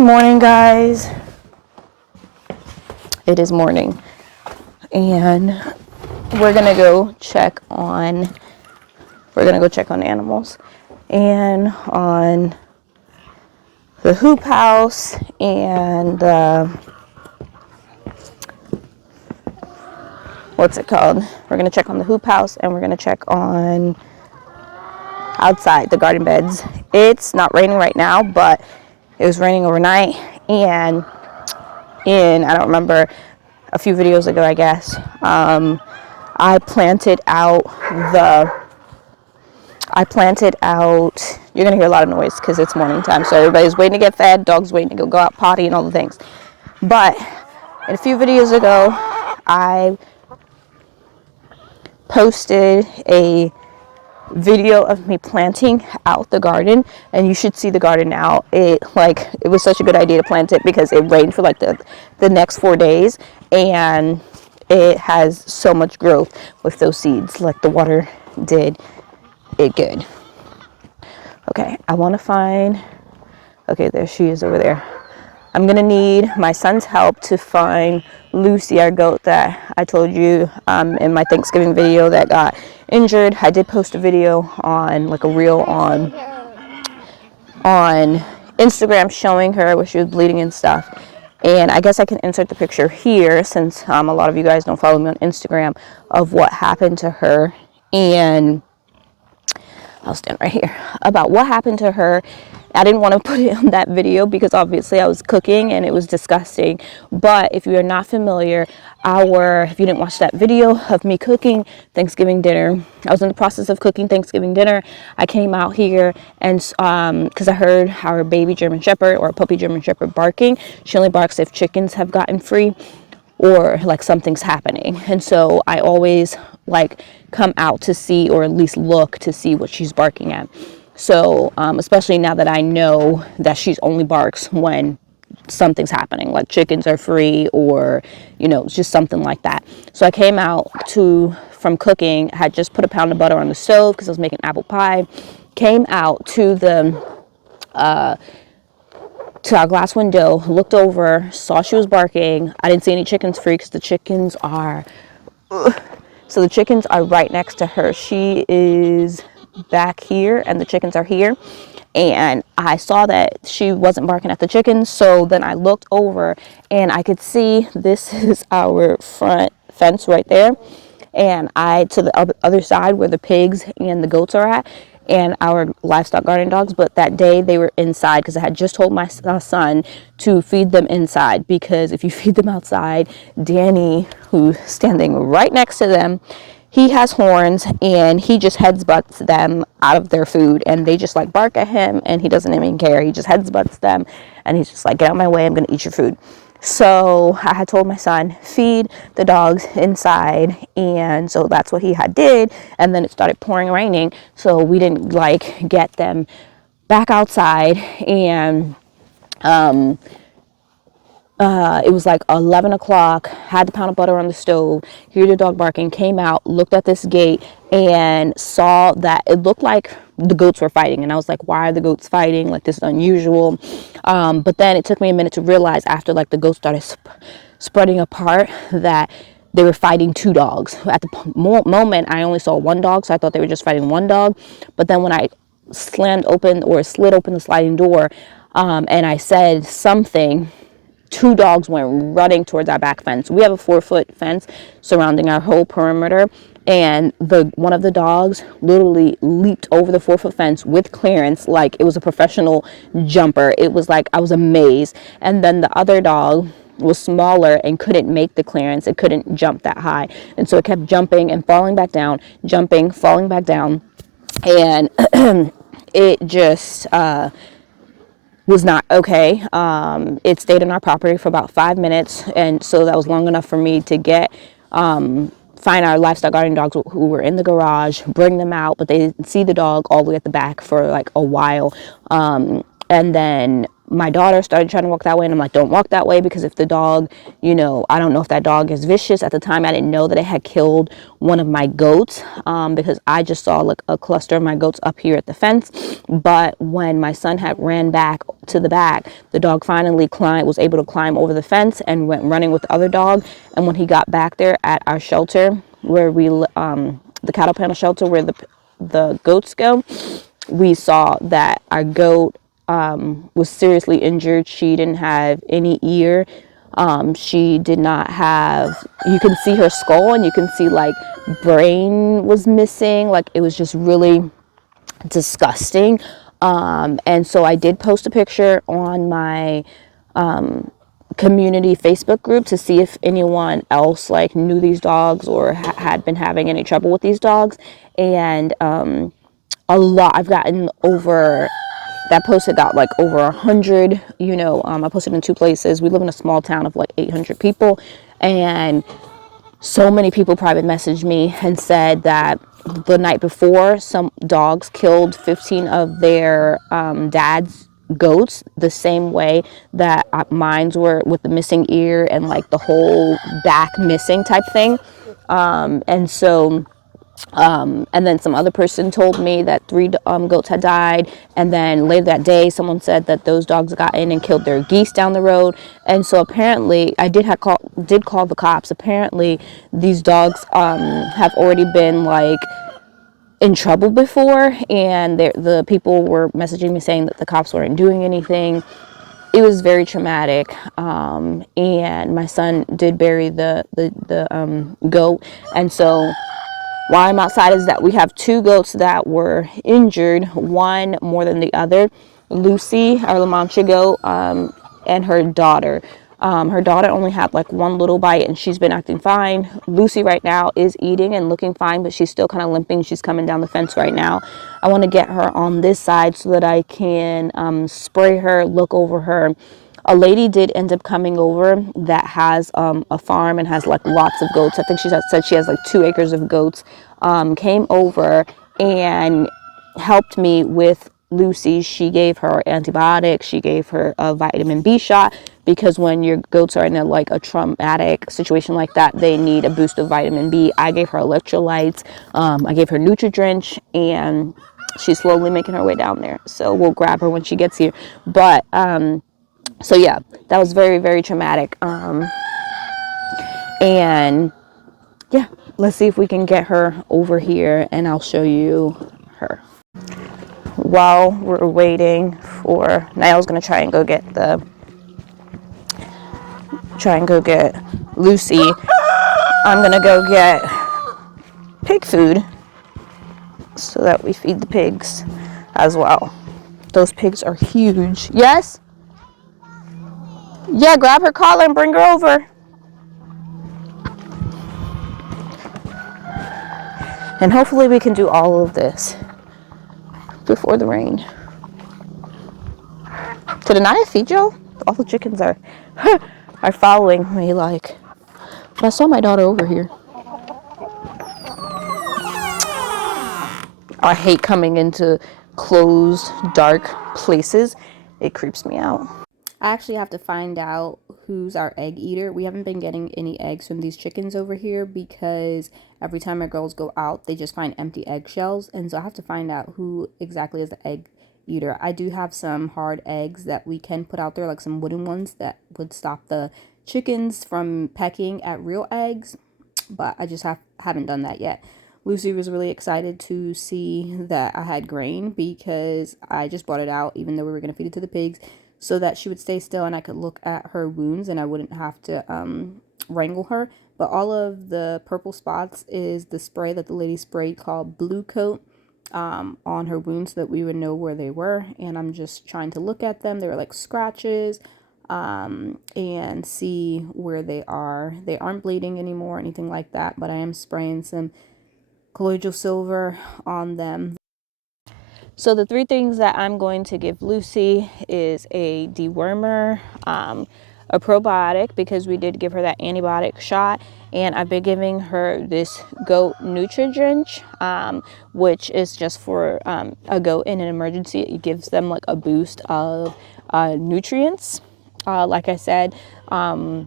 Good morning, guys. It is morning, and we're gonna go check on animals and on the hoop house and what's it called? We're gonna check on the hoop house and we're gonna check on outside the garden beds. It's not raining right now, but it was raining overnight, and I don't remember, a few videos ago, I guess, I planted out, you're gonna hear a lot of noise because it's morning time, so everybody's waiting to get fed, dogs waiting to go out potty and all the things. But a few videos ago, I posted a video of me planting out the garden, and you should see the garden now. It was such a good idea to plant it because it rained for like the next 4 days, and it has so much growth with those seeds. Like, the water did it good. Okay, I want to find, okay, there she is over there. I'm gonna need my son's help to find Lucy, our goat that I told you in my Thanksgiving video that got injured. I did post a video on, like, a reel on Instagram showing her where she was bleeding and stuff. And I guess I can insert the picture here since a lot of you guys don't follow me on Instagram, of what happened to her. And I'll stand right here, about what happened to her. I didn't want to put it on that video because obviously I was cooking and it was disgusting. But if you are not familiar, if you didn't watch that video of me cooking Thanksgiving dinner, I was in the process of cooking Thanksgiving dinner. I came out here and because I heard our baby German Shepherd, or puppy German Shepherd, barking. She only barks if chickens have gotten free or like something's happening. And so I always like come out to see, or at least look to see what she's barking at. So especially now that I know that she's only barks when something's happening, like chickens are free, or just something like that. So I came out from cooking, had just put a pound of butter on the stove because I was making apple pie. Came out to our glass window, looked over, saw she was barking. I didn't see any chickens free because the chickens are right next to her. She is back here and the chickens are here, and I saw that she wasn't barking at the chickens. So then I looked over and I could see, this is our front fence right there, and to the other side where the pigs and the goats are at, and our livestock garden dogs. But that day they were inside because I had just told my son to feed them inside, because if you feed them outside, Danny, who's standing right next to them, he has horns and he just headsbutts them out of their food, and they just like bark at him and he doesn't even care. He just headsbutts them and he's just like, get out of my way, I'm gonna eat your food. So I had told my son, feed the dogs inside, and so that's what he did. And then it started raining, so we didn't get them back outside. And it was like 11 o'clock, had the pound of butter on the stove, heard the dog barking, came out, looked at this gate, and saw that it looked like the goats were fighting. And I was like, why are the goats fighting? Like, this is unusual. But then it took me a minute to realize, after the goats started spreading apart, that they were fighting two dogs. At the moment, I only saw one dog, so I thought they were just fighting one dog. But then when I slid open the sliding door, and I said something, two dogs went running towards our back fence. We have a 4-foot fence surrounding our whole perimeter, and one of the dogs literally leaped over the 4-foot fence with clearance, like it was a professional jumper. It was like, I was amazed. And then the other dog was smaller and couldn't make the clearance. It couldn't jump that high, and so it kept jumping and falling back down, jumping, falling back down, and it just was not okay. It stayed on our property for about 5 minutes, and so that was long enough for me to find our livestock garden dogs who were in the garage, bring them out, but they didn't see the dog all the way at the back for like a while. And then my daughter started trying to walk that way, and I'm like, don't walk that way, because if the dog, you know, I don't know if that dog is vicious. At the time, I didn't know that it had killed one of my goats, because I just saw like a cluster of my goats up here at the fence. But when my son had ran back to the back, the dog finally was able to climb over the fence and went running with the other dog. And when he got back there at our shelter, where the cattle panel shelter where the goats go, we saw that our goat was seriously injured. She didn't have any ear. She did not have, you can see her skull, and you can see like brain was missing. Like, it was just really disgusting. And so I did post a picture on my community Facebook group to see if anyone else like knew these dogs or had been having any trouble with these dogs. And I've gotten over, that post had got like over 100, you know. I posted in 2 places. We live in a small town of like 800 people, and so many people private messaged me and said that the night before, some dogs killed 15 of their dad's goats, the same way that mine's were, with the missing ear and like the whole back missing type thing. And then some other person told me that 3 goats had died. And then later that day, someone said that those dogs got in and killed their geese down the road. And so apparently, I did call the cops. Apparently, these dogs have already been like in trouble before, and the people were messaging me saying that the cops weren't doing anything. It was very traumatic. And my son did bury the goat. And so why I'm outside is that we have 2 goats that were injured, one more than the other. Lucy, our La Mancha goat, and her daughter. Her daughter only had like 1 little bite, and she's been acting fine. Lucy right now is eating and looking fine, but she's still kind of limping. She's coming down the fence right now. I want to get her on this side so that I can spray her, look over her. A lady did end up coming over that has a farm and has like lots of goats. I think she said she has like 2 acres of goats. Came over and helped me with Lucy. She gave her antibiotics. She gave her a vitamin B shot, because when your goats are in a traumatic situation like that, they need a boost of vitamin B. I gave her electrolytes. I gave her Nutri-Drench, and she's slowly making her way down there. So we'll grab her when she gets here. But so yeah, that was very, very traumatic. And yeah, let's see if we can get her over here, and I'll show you her. While we're waiting for, Niall's gonna try and go get Lucy, I'm gonna go get pig food so that we feed the pigs as well. Those pigs are huge. Yes? Yeah, grab her collar and bring her over. And hopefully we can do all of this before the rain. Did Anaya feed y'all? All the chickens are following me like. But I saw my daughter over here. I hate coming into closed, dark places. It creeps me out. I actually have to find out who's our egg eater. We haven't been getting any eggs from these chickens over here, because every time our girls go out, they just find empty eggshells. And so I have to find out who exactly is the egg eater. I do have some hard eggs that we can put out there, like some wooden ones that would stop the chickens from pecking at real eggs, but I just haven't done that yet. Lucy was really excited to see that I had grain, because I just brought it out, even though we were going to feed it to the pigs, so that she would stay still and I could look at her wounds and I wouldn't have to wrangle her. But all of the purple spots is the spray that the lady sprayed called Blue Coat on her wounds, so that we would know where they were. And I'm just trying to look at them. They were like scratches, and see where they are. They aren't bleeding anymore or anything like that, but I am spraying some colloidal silver on them. So the 3 things that I'm going to give Lucy is a dewormer, a probiotic because we did give her that antibiotic shot. And I've been giving her this goat Nutri-Drench, which is just for a goat in an emergency. It gives them like a boost of nutrients. Like I said, a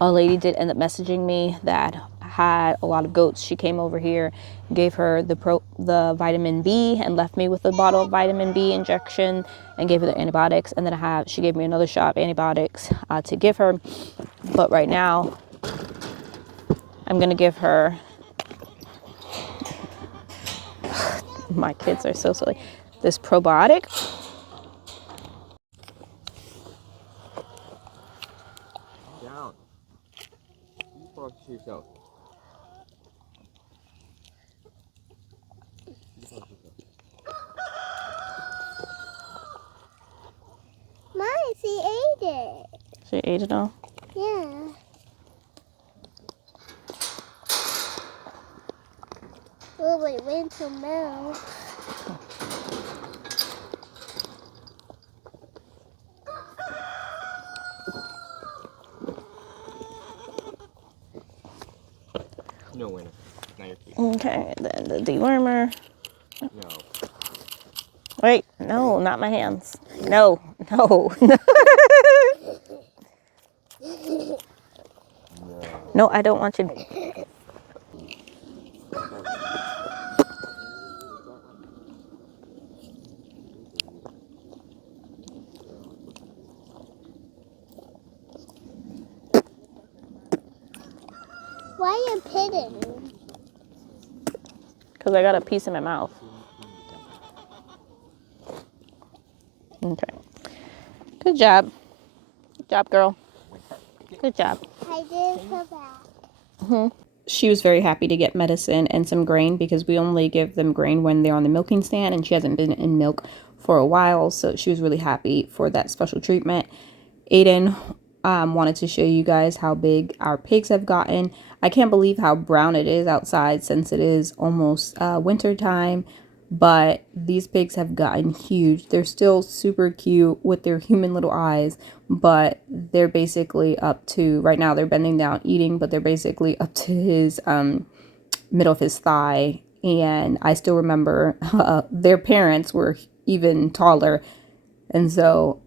lady did end up messaging me that had a lot of goats. She came over here, gave her the vitamin B, and left me with a bottle of vitamin B injection and gave her the antibiotics. And then she gave me another shot of antibiotics to give her. But right now, I'm gonna give her. My kids are so silly. This probiotic. Down. You talk to yourself. Mom, she ate it. She ate it all? Yeah. Oh, wait, wait till now. No winner. Now you're cute. Okay, then the dewormer. No. Wait, no, not my hands. No, no. No, I don't want you. Why are you pitting? Because I got a piece in my mouth. Okay. Good job. Good job, girl. Good job. I did come back. She was very happy to get medicine and some grain because we only give them grain when they're on the milking stand, and she hasn't been in milk for a while, so she was really happy for that special treatment. Aiden wanted to show you guys how big our pigs have gotten. I can't believe how brown it is outside since it is almost winter time, but these pigs have gotten huge. They're still super cute with their human little eyes, but they're basically up to, right now they're bending down eating, but they're basically up to his middle of his thigh. And I still remember their parents were even taller. And so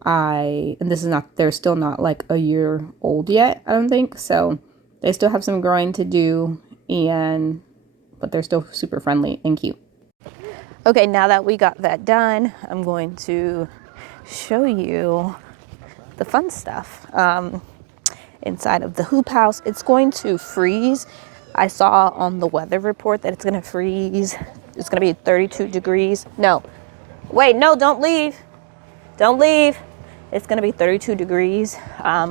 they're still not like a year old yet, I don't think. So they still have some growing to do, but they're still super friendly and cute. Okay, now that we got that done, I'm going to show you the fun stuff inside of the hoop house. It's going to freeze. I saw on the weather report that it's going to freeze. It's going to be 32 degrees. No, wait, no, don't leave. Don't leave. It's going to be 32 degrees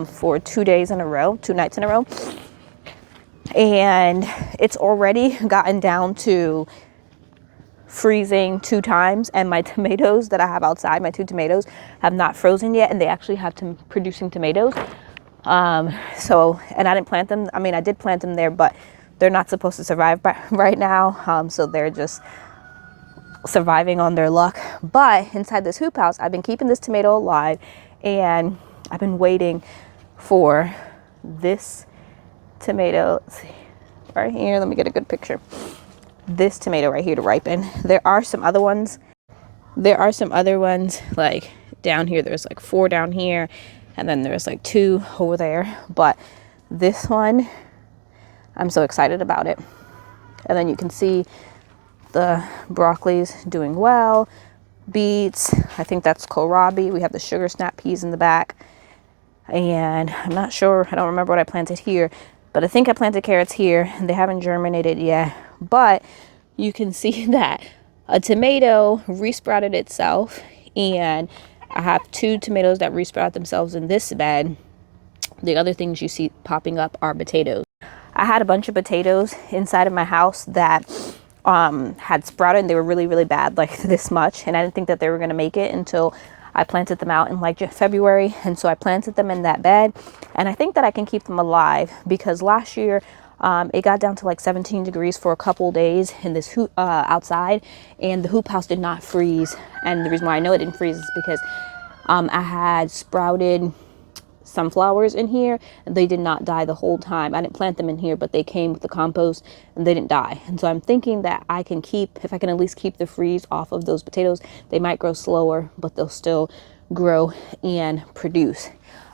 for 2 days in a row, 2 nights in a row. And it's already gotten down to freezing 2 times, and my tomatoes that I have outside, my 2 tomatoes, have not frozen yet, and they actually have producing tomatoes. And I didn't plant them. I mean, I did plant them there, but they're not supposed to survive right now. So they're just surviving on their luck. But inside this hoop house, I've been keeping this tomato alive, and I've been waiting for this tomato. Let's see, right here, let me get a good picture. This tomato right here to ripen. There are some other ones like down here. There's like 4 down here, and then there's like 2 over there, but this one, I'm so excited about it. And then you can see the broccoli's doing well. Beets, I think that's kohlrabi. We have the sugar snap peas in the back, and I'm not sure, I don't remember what I planted here, but I think I planted carrots here, and they haven't germinated yet. But you can see that a tomato resprouted itself, and I have 2 tomatoes that resprout themselves in this bed. The other things you see popping up are potatoes. I had a bunch of potatoes inside of my house that had sprouted, and they were really, really bad, like this much, and I didn't think that they were going to make it until I planted them out in like February. And so I planted them in that bed, and I think that I can keep them alive because last year it got down to like 17 degrees for a couple days in this outside, and the hoop house did not freeze. And the reason why I know it didn't freeze is because I had sprouted sunflowers in here, and they did not die the whole time. I didn't plant them in here, but they came with the compost and they didn't die. And so I'm thinking that I can keep, if I can at least keep the freeze off of those potatoes, they might grow slower, but they'll still grow and produce.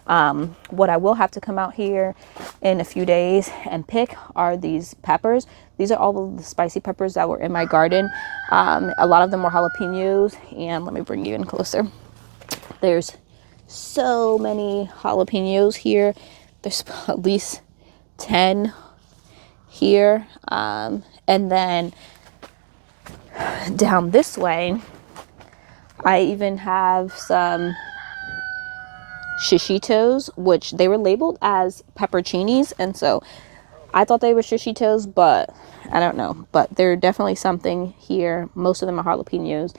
What I will have to come out here in a few days and pick are these peppers. These are all of the spicy peppers that were in my garden. A lot of them were jalapenos, and let me bring you in closer. There's so many jalapenos here. There's at least 10 here. And then down this way, I even have some shishitos, which they were labeled as pepperoncinis, and so I thought they were shishitos, but I don't know. But they're definitely something here. Most of them are jalapenos,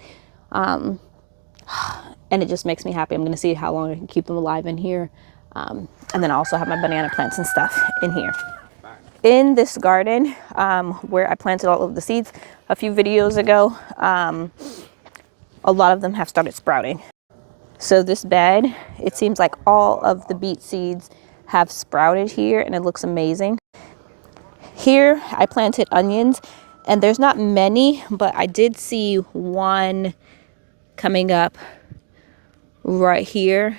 and it just makes me happy. I'm gonna see how long I can keep them alive in here, and then I also have my banana plants and stuff in here. In this garden, where I planted all of the seeds a few videos ago, a lot of them have started sprouting. So this bed, it seems like all of the beet seeds have sprouted here, and it looks amazing. Here I planted onions, and there's not many, but I did see one coming up right here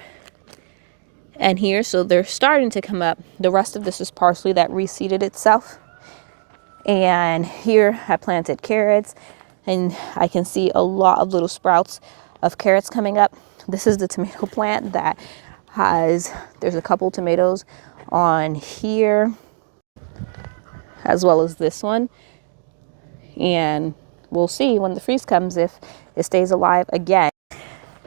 and here, so they're starting to come up. The rest of this is parsley that reseeded itself. And here I planted carrots, and I can see a lot of little sprouts of carrots coming up. This is the tomato plant that there's a couple tomatoes on here, as well as this one. And we'll see when the freeze comes if it stays alive again.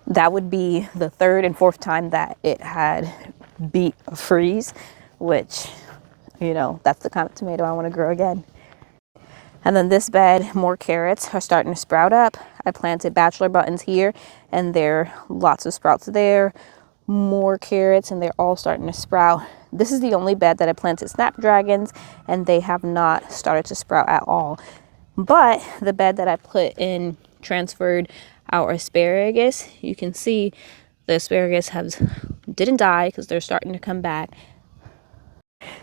That would be the third and fourth time that it had beat a freeze, which, you know, that's the kind of tomato I want to grow again. And then this bed, more carrots are starting to sprout up. I planted bachelor buttons here, and there are lots of sprouts there. More carrots, and they're all starting to sprout. This is the only bed that I planted snapdragons, and they have not started to sprout at all. But the bed that I put in, transferred our asparagus, you can see the asparagus didn't die because they're starting to come back.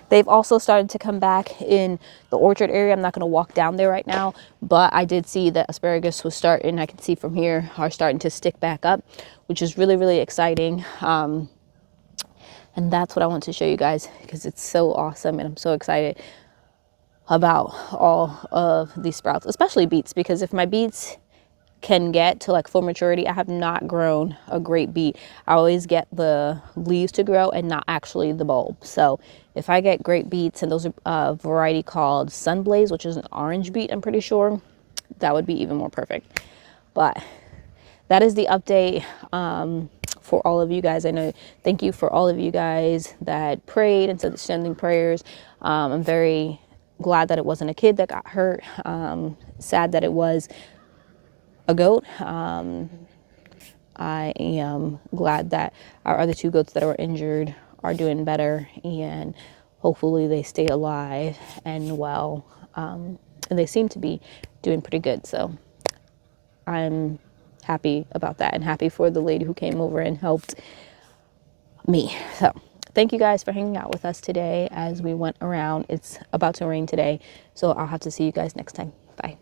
They've also started to come back in the orchard area. I'm not going to walk down there right now, but I did see that asparagus was starting, I can see from here, are starting to stick back up, which is really, really exciting. And that's what I want to show you guys because it's so awesome, and I'm so excited about all of these sprouts, especially beets, because if my beets can get to like full maturity, I have not grown a great beet. I always get the leaves to grow and not actually the bulb. So if I get great beets, and those are a variety called Sunblaze, which is an orange beet, I'm pretty sure, that would be even more perfect. But that is the update for all of you guys. I know, thank you for all of you guys that prayed and said sending prayers. I'm very glad that it wasn't a kid that got hurt. Sad that it was a goat. I am glad that our other two goats that were injured are doing better, and hopefully they stay alive and well. And they seem to be doing pretty good. So I'm happy about that, and happy for the lady who came over and helped me. So thank you guys for hanging out with us today as we went around. It's about to rain today, so I'll have to see you guys next time. Bye.